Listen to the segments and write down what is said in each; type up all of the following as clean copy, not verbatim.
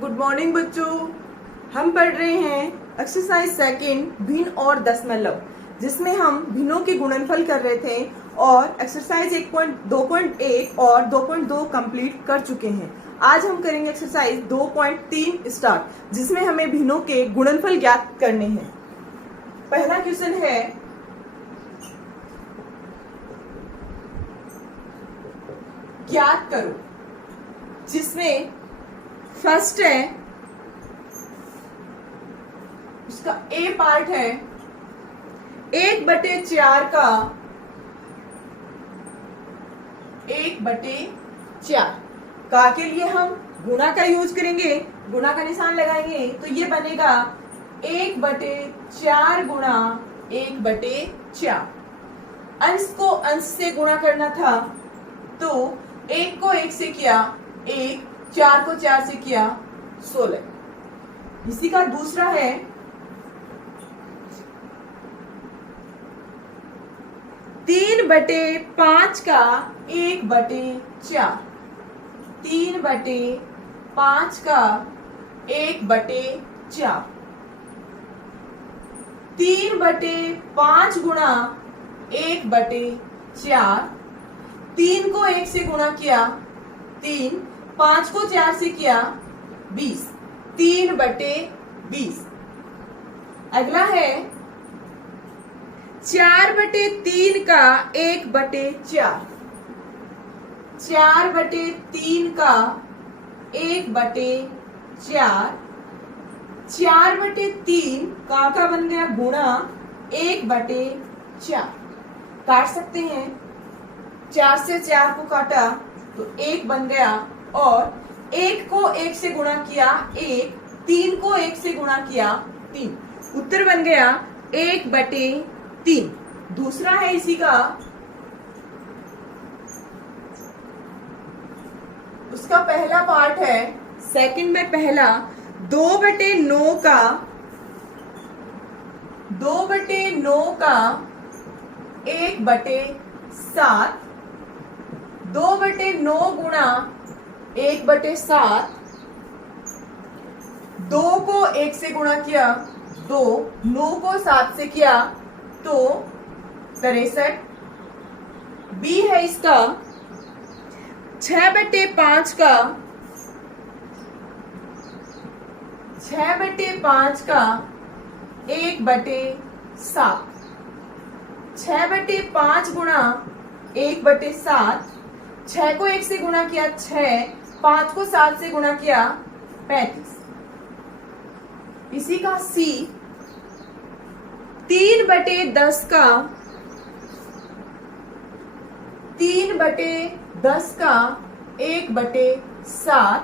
Good morning बच्चों। हम पढ़ रहे हैं एक्सरसाइज सेकंड भिन्न और दशमलव, जिसमें हम भिन्नों के गुणनफल कर रहे थे और एक्सरसाइज 1.2.1 और 2.2 कंप्लीट कर चुके हैं। आज हम करेंगे एक्सरसाइज 2.3 स्टार्ट, जिसमें हमें भिन्नों के गुणनफल ज्ञात करने हैं। पहला क्वेश्चन है, ज्ञात करो, जिसमें फर्स्ट है, उसका ए पार्ट है 1/4 का 1/4 का के लिए हम गुणा का यूज करेंगे, गुणा का निशान लगाएंगे तो ये बनेगा 1/4 गुणा 1/4। अंश को अंश से गुणा करना था तो 1 को 1 से किया 1, 4 को 4 से किया 16। इसी का दूसरा है 3/5 का 1/4, 3/5 का 1/4, 3/5 गुणा 1/4। 3 को 1 से गुणा किया 3, 5 को 4 से किया 20, 3/20। अगला है 4/3 का 1/4, 4/3 का 1/4, 4/3 का बन गया गुणा 1/4। काट सकते हैं, 4 से 4 को काटा तो 1 बन गया और 1 को 1 से गुणा किया 1, 3 को 1 से गुणा किया 3। उत्तर बन गया 1/3। दूसरा है इसी का, उसका पहला पार्ट है सेकंड में पहला 2/9 का 1/7, 2/9 गुणा 1/7। 2 को 1 से गुणा किया 2, 9 को 7 से किया तो 63। बी है इसका 6/5 का 1/7, 6/5 गुणा 1/7। 6 को 1 से गुणा किया 6, 5 को 7 से गुणा किया 35। इसी का सी 3/10 का 1/7,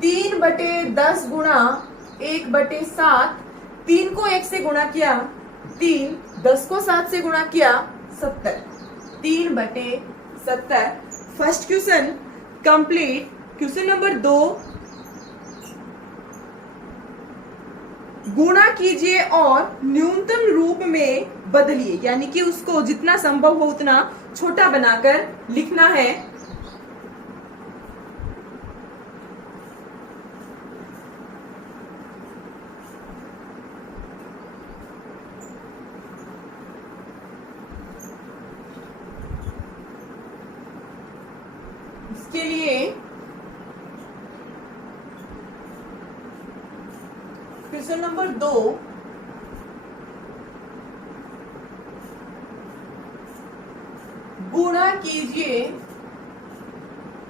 3/10 गुणा 1/7। 3 को 1 से गुणा किया 3, 10 को 7 से गुणा किया 70, 3/70। First question complete. Question number 2, गुणा कीजिए और न्यूनतम रूप में बदलिए, यानी कि उसको जितना संभव हो उतना छोटा बनाकर लिखना है। इसके लिए क्वेश्चन नंबर 2, गुणा कीजिए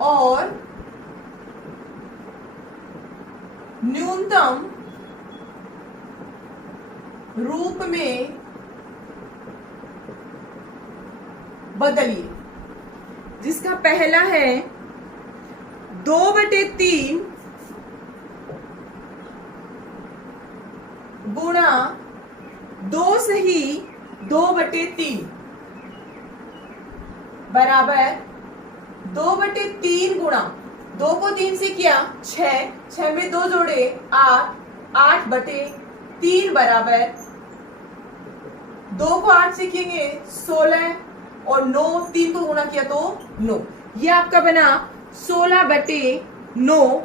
और न्यूनतम रूप में बदलिए, जिसका पहला है 2/3 गुणा 2 सही 2/3 बराबर 2/3 गुणा 2 को 3 से किया 6, 6 में 2 जोड़े 8, 8/3 बराबर 2 को 8 से किएंगे 16 और 9, 3 को गुणा किया तो 9। ये आपका बना 16/9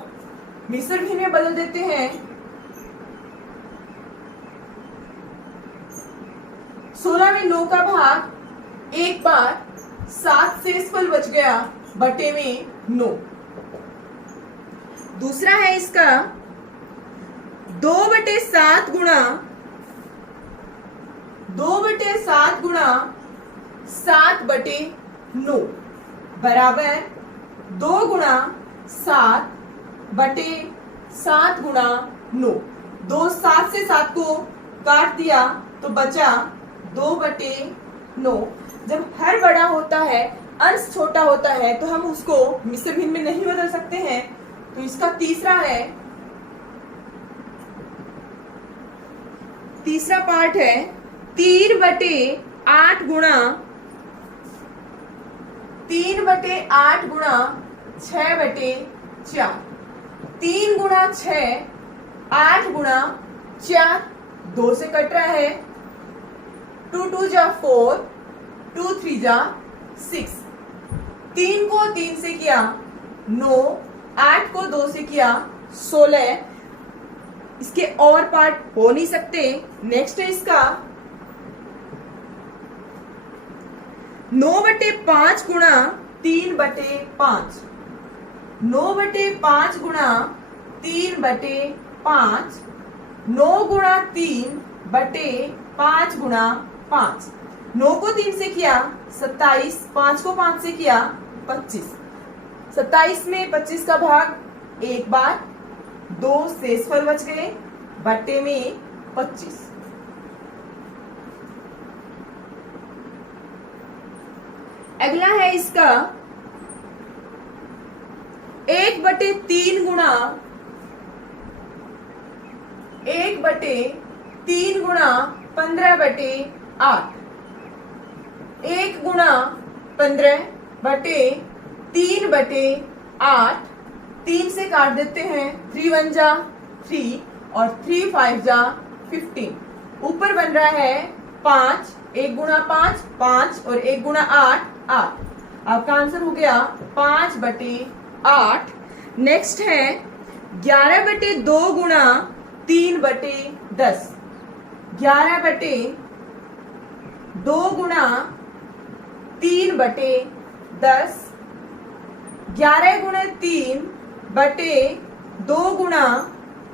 मिश्र भिन्न में बदल देते हैं। 16 में 9 का भाग एक बार 7 शेषफल बच गया बटे में 9। दूसरा है इसका 2/7 गुणा 7/9 बराबर 2 गुणा 7/7 गुणा 9। 7 से 7 को काट दिया तो बचा 2/9। जब हर बड़ा होता है, अंश छोटा होता है, तो हम उसको मिश्र भिन्न में नहीं बदल सकते हैं। तो इसका तीसरा पार्ट है 3/8 गुणा 6/4। 3 गुणा 6, 8 गुणा 4, 2 से कट रहा है। 2 2 जा 4, 2 3 जा 6। 3 को 3 से किया 9, 8 को 2 से किया 16। इसके और पार्ट हो नहीं सकते। नेक्स्ट है इसका 9/5 गुणा 3/5। 9/5 गुणा 3/5। 9 गुणा 3/5 गुणा 5। 9 को 3 से किया 27, 5 को 5 से किया 25। 27 में 25 का भाग एक बार, 2 शेषफल बच गए बटे में 25। अगला है इसका 1/3 गुणा 15/8। 1 गुणा 15/3/8। 3 से काट देते हैं। 3 1 जा 3 और 3 5 जा 15। ऊपर बन रहा है 5। 1 गुणा 5 5 और 1 गुणा 8 8। आपका आंसर हो गया 5/8। नेक्स्ट है 11/2 गुणा 3/10। 11/2 गुणा 3/10। 11 गुणा 3/2 गुणा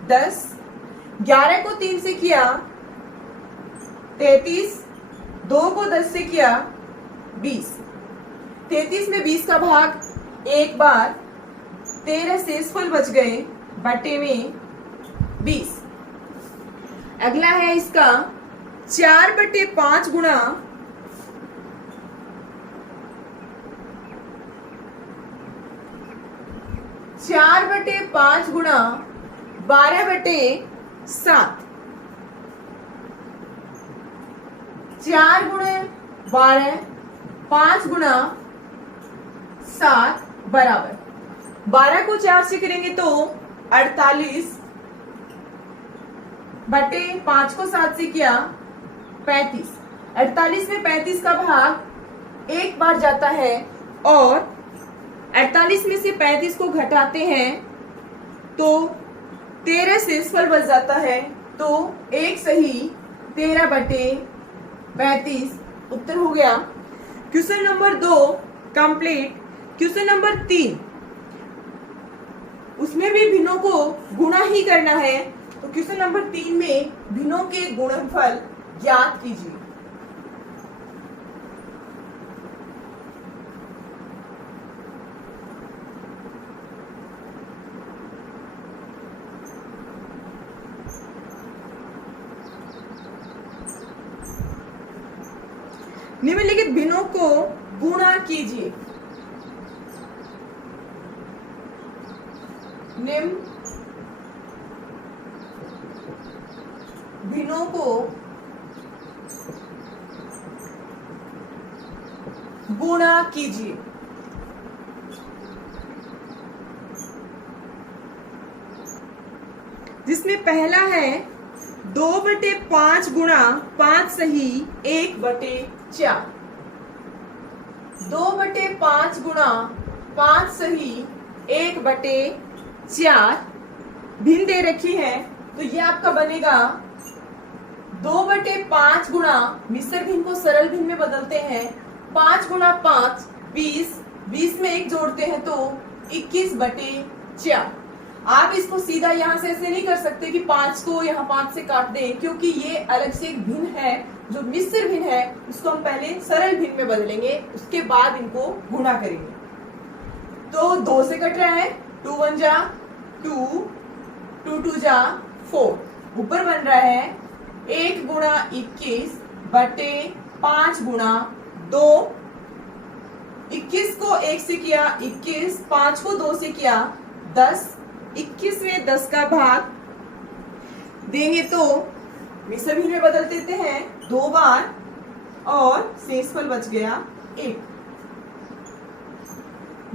10। 11 को 3 से किया 33, 2 को 10 से किया 20। 33 में 20 का भाग एक बार, 13 शेषफल बच गए बटे में 20। अगला है इसका 4/5 गुणा 4/5 गुणा 12/7। 4 गुणे 12, 5 गुणा 7 बराबर 12 को 4 से करेंगे तो 48 बटे 5 को 7 से किया 35। 48 में 35 का भाग एक बार जाता है और 48 में से 35 को घटाते हैं तो 13 शेषफल बच जाता है। तो एक सही 13/35 उत्तर हो गया। Question number 2 complete. Question number 3, उसमें भी भिन्नों को गुणा ही करना है। तो क्वेश्चन नंबर 3 में भिन्नों के गुणनफल ज्ञात कीजिए। निम्नलिखित भिन्नों को गुणा कीजिए। निम्न भिन्नों को गुणा कीजिए। जिसमें पहला है 2/5 गुणा 5 सही 1/4। 2/5 गुणा 5 सही 1/4। भिन्न दे रखी है, तो ये आपका बनेगा 2/5 गुणा, मिश्र भिन्न को सरल भिन्न में बदलते हैं, 5 गुणा 5 20, 20 में 1 जोड़ते हैं तो 21/4। आप इसको सीधा यहाँ से ऐसे नहीं कर सकते कि 5 को यहाँ 5 से काट दें, क्योंकि ये अलग से एक भिन्न है जो मिश्र भिन्न है, उसको हम पहले सरल भिन्न में बदलेंगे, उसके बाद इनको गुणा करेंगे। तो 2 से कट रहा है, 2 1 जा 2, 2 2 जा 4, ऊपर बन रहा है 1 गुणा 21/5 गुणा 2। 21 को 1 से किया 21, 5 को 2 से किया 10, 21 में 10 का भाग देंगे तो मिश्र भिन्न में बदल देते हैं 2 बार और शेषफल बच गया 1।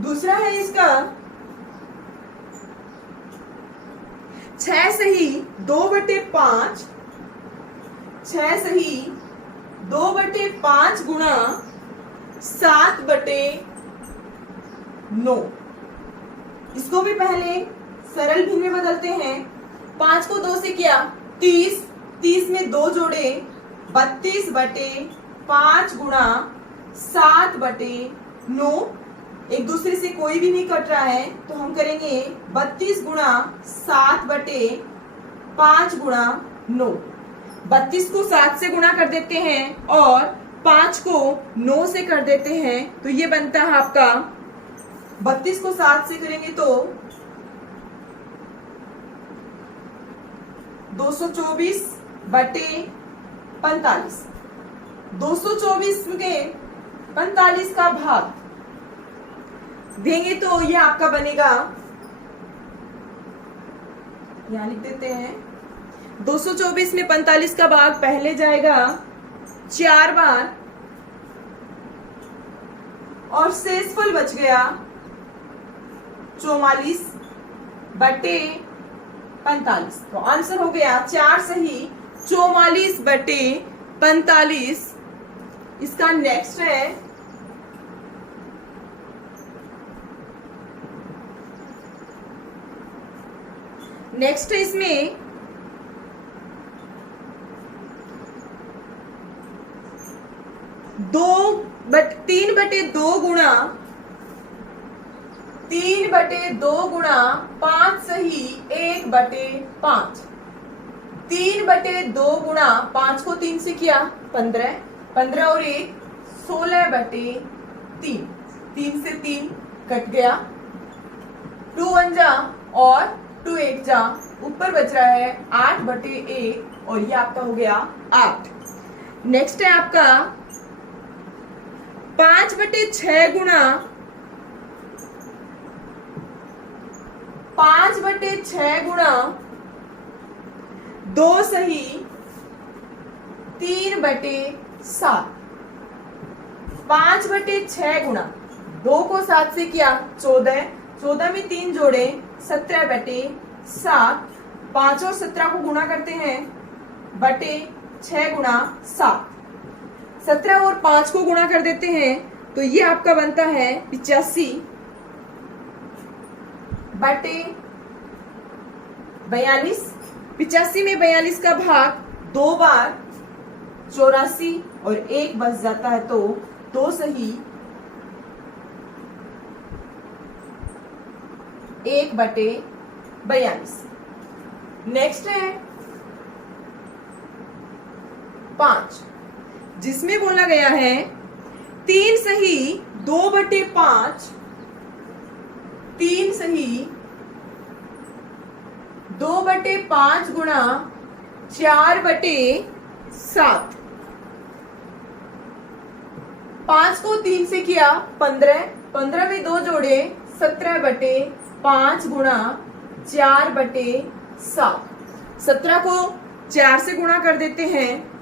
दूसरा है इसका 6 सही 2/5, 6 सही 2/5 गुणा 7/9। इसको भी पहले सरल भिन्न में बदलते हैं, 5 को 2 से किया 30, 30 में 2 जोड़े 32/5 गुणा 7/9। एक दूसरे से कोई भी नहीं कट रहा है, तो हम करेंगे 32 गुणा 7/5 गुणा 9। 32 को 7 से गुणा कर देते हैं और 5 को 9 से कर देते हैं, तो ये बनता है आपका 32 को 7 से करेंगे तो 224/45। 224 के 45 का भाग देंगे तो ये आपका बनेगा, यहां लिख देते हैं 224 में 45 का भाग पहले जाएगा 4 बार और शेषफल बच गया 44/45। तो आंसर हो गया 4 सही 44/45। इसका नेक्स्ट है इसमें 3/2 गुणा 5 सही 1/5। 3/2 गुणा 5 को 3 से किया 15, 15 और 1 16/3। 3 से 3 कट गया, 2 1 जा और 2 1 जा, ऊपर बच रहा है 8/1 और ये आपका हो गया 8। नेक्स्ट है आपका 5/6 गुणा 2 सही 3/7। 5/6 गुणा 2 को 7 से किया 14, 14 में 3 जोड़े 17/7। 5 और 17 को गुणा करते हैं 6 गुणा 7। 17 और 5 को गुणा कर देते हैं तो ये आपका बनता है 85/42। 85 में 42 का भाग 2 बार 84 और 1 बच जाता है तो 2 सही 1/42। नेक्स्ट है 5, जिसमें बोला गया है 3 सही 2/5। 3 सही 2/5 गुणा 4/7। 5 को 3 से किया 15, 15 में 2 जोड़े 17/5 गुणा 4/7। 17 को 4 से गुणा कर देते हैं,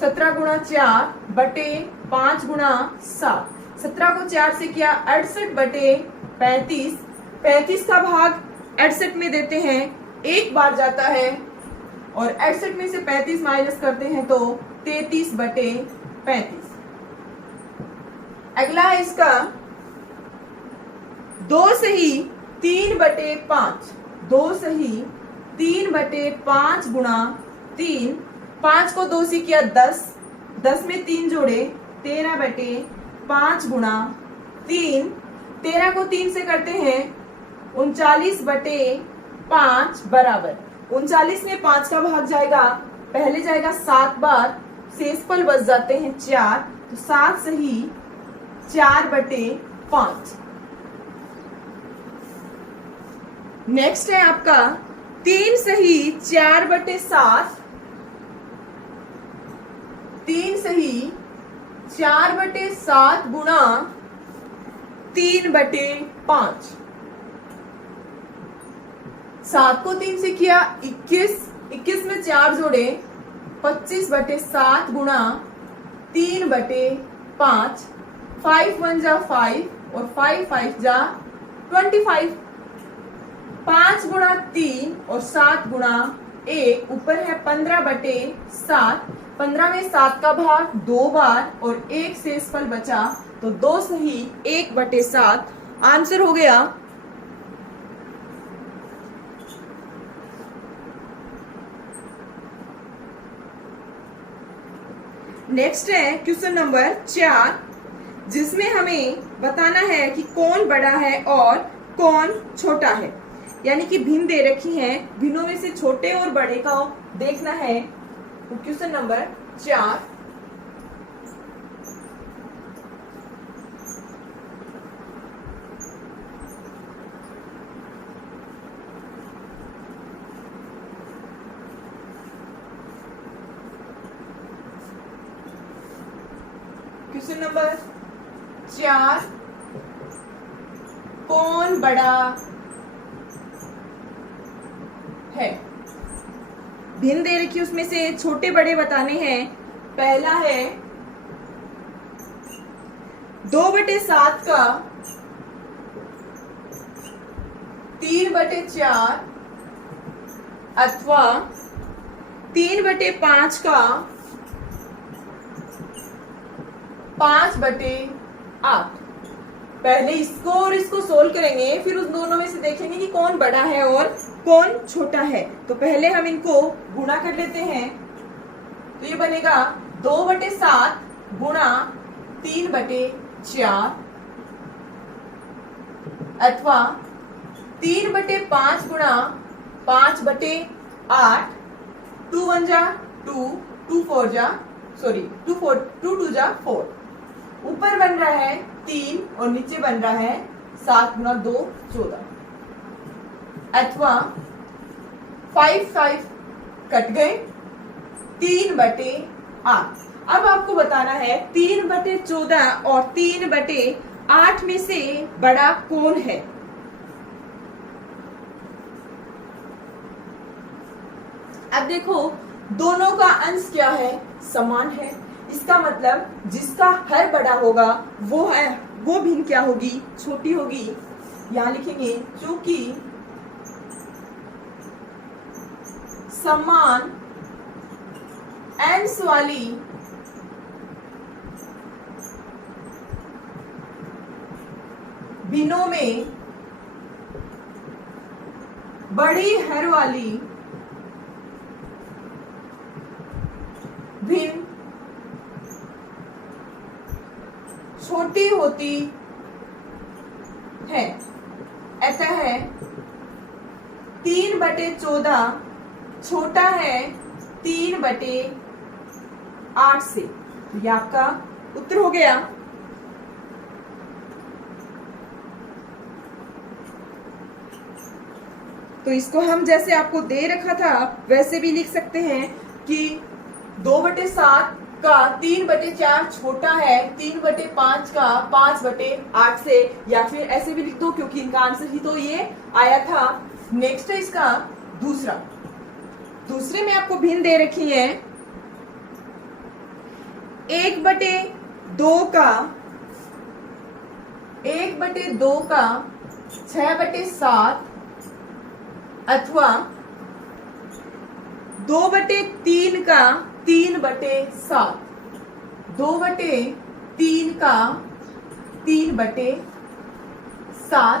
17 गुणा 4/5 गुणा 7। 17 को 4 से किया 68/35। 35 का भाग 68 में देते हैं, 1 बार जाता है और 68 में से 35 माइनस करते हैं तो 33/35। अगला है इसका 2 सही 3/5, 2 सही, 3/5 गुणा 3, 5 को 2 से किया 10, 10 में 3 जोड़े 13/5 गुणा 3, 13 को 3 से करते हैं 39/5 बराबर 39 में 5 का भाग जाएगा, पहले जाएगा 7 बार, शेषफल बच जाते हैं 4, तो 7 सही 4/5। नेक्स्ट है आपका 3 सही 4/7, 3 सही 4/7 गुणा 3/5, 7 को 3 से किया 21, 21 में 4 जोड़े 25/7 गुणा 3/5, 5 1 जा 5 और 5 5 जा 25, 5 गुणा 3 और 7 गुणा 1, ऊपर है 15/7, 15 में 7 का भाग 2 बार और 1 शेषफल बचा, तो 2 सही 1/7 आंसर हो गया। नेक्स्ट है क्वेश्चन नंबर 4, जिसमें हमें बताना है कि कौन बड़ा है और कौन छोटा है, यानी कि भिन्न दे रखी हैं, भिन्नों में से छोटे और बड़े का देखना है। तो क्वेश्चन नंबर 4, क्वेश्चन नंबर 4, कौन बड़ा है। भिन्न दे रखी, उसमें से छोटे बड़े बताने हैं। पहला है 2/7 का 3/4 अथवा 3/5 का 5/8। पहले इसको और इसको सोल्व करेंगे, फिर उस दोनों में से देखेंगे कि कौन बड़ा है और कौन छोटा है। तो पहले हम इनको गुणा कर लेते हैं, तो ये बनेगा 2/7 गुणा 3/4 अथवा 3/5 गुणा 5/8, 2 1 जा 2, 2 4 जा 2 जा 4, ऊपर बन रहा है 3 और नीचे बन रहा है 7 गुणा 2 14, अथवा 5 5 कट गए 3/8। अब आपको बताना है 3/14 और 3/8 में से बड़ा कौन है। अब देखो दोनों का अंश क्या है, समान है। इसका मतलब जिसका हर बड़ा होगा वो भिन्न क्या होगी, छोटी होगी। यहां लिखेंगे चूंकि समान अंश वाली भिन्नों में बड़ी हर वाली भिन्न छोटी होती है। अतः 3/14 छोटा है 3/8 से। ये आपका उत्तर हो गया। तो इसको हम जैसे आपको दे रखा था वैसे भी लिख सकते हैं कि 2/7 का 3/4 छोटा है 3/5 का 5/8 से, या फिर ऐसे भी लिख दो क्योंकि इनका आंसर ही तो ये आया था। नेक्स्ट है इसका दूसरे में आपको भिन्न दे रखी है 1/2 का 6/7 अथवा 2/3 का 3/7, 2/3 का 3/7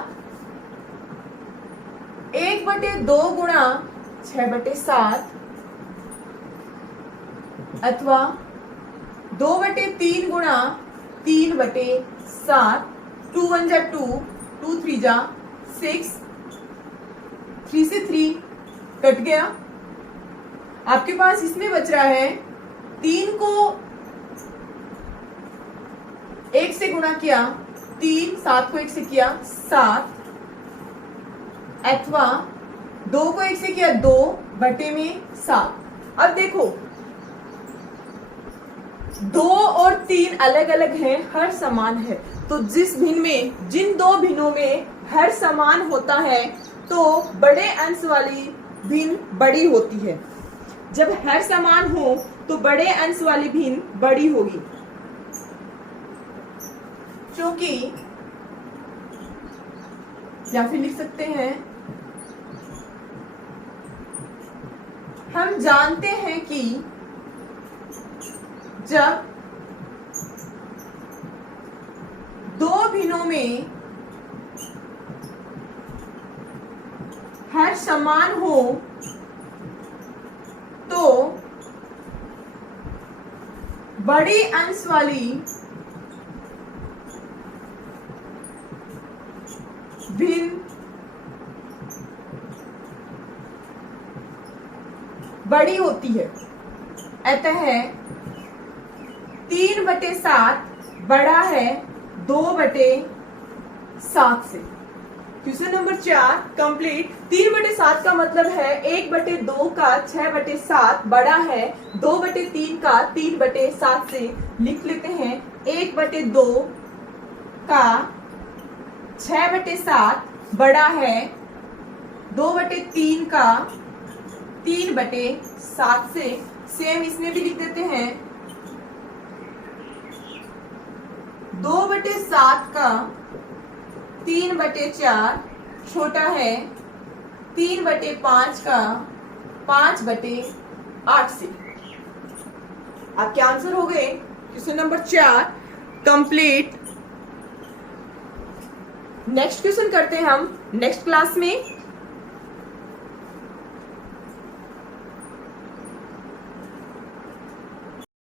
1/2 गुणा 6/7 अथवा 2/3 गुणा 3/7। 2 1 जा 2, 2 3 जा 6, 3 से 3 कट गया। आपके पास इसमें बच रहा है 3 को 1 से गुणा किया 3, 7 को 1 से किया 7, अथवा 2 को 1 से किया 2/7। अब देखो 2 और 3 अलग अलग हैं, हर समान है। तो जिन दो भिन्नों में हर समान होता है तो बड़े अंश वाली भिन्न बड़ी होती है। जब हर समान हो तो बड़े अंश वाली भिन्न बड़ी होगी, क्योंकि या फिर लिख सकते हैं, हम जानते हैं कि जब दो भिन्नों में हर समान हो तो बड़ी अंश वाली भिन्न बड़ी होती है। अतः 3/7 बड़ा है 2/7 से। Question number 4 complete. 3/7 का मतलब है 1/2 का 6/7 बड़ा है 2/3 का 3/7 से। लिख लेते हैं 1/2 का 6/7 बड़ा है 2/3 का 3/7 से। सेम इसमें भी लिख देते हैं 2/7 का 3/4 छोटा है 3/5 का 5/8 से। आपके आंसर हो गए question number 4 complete. Next question करते हैं हम नेक्स्ट क्लास में।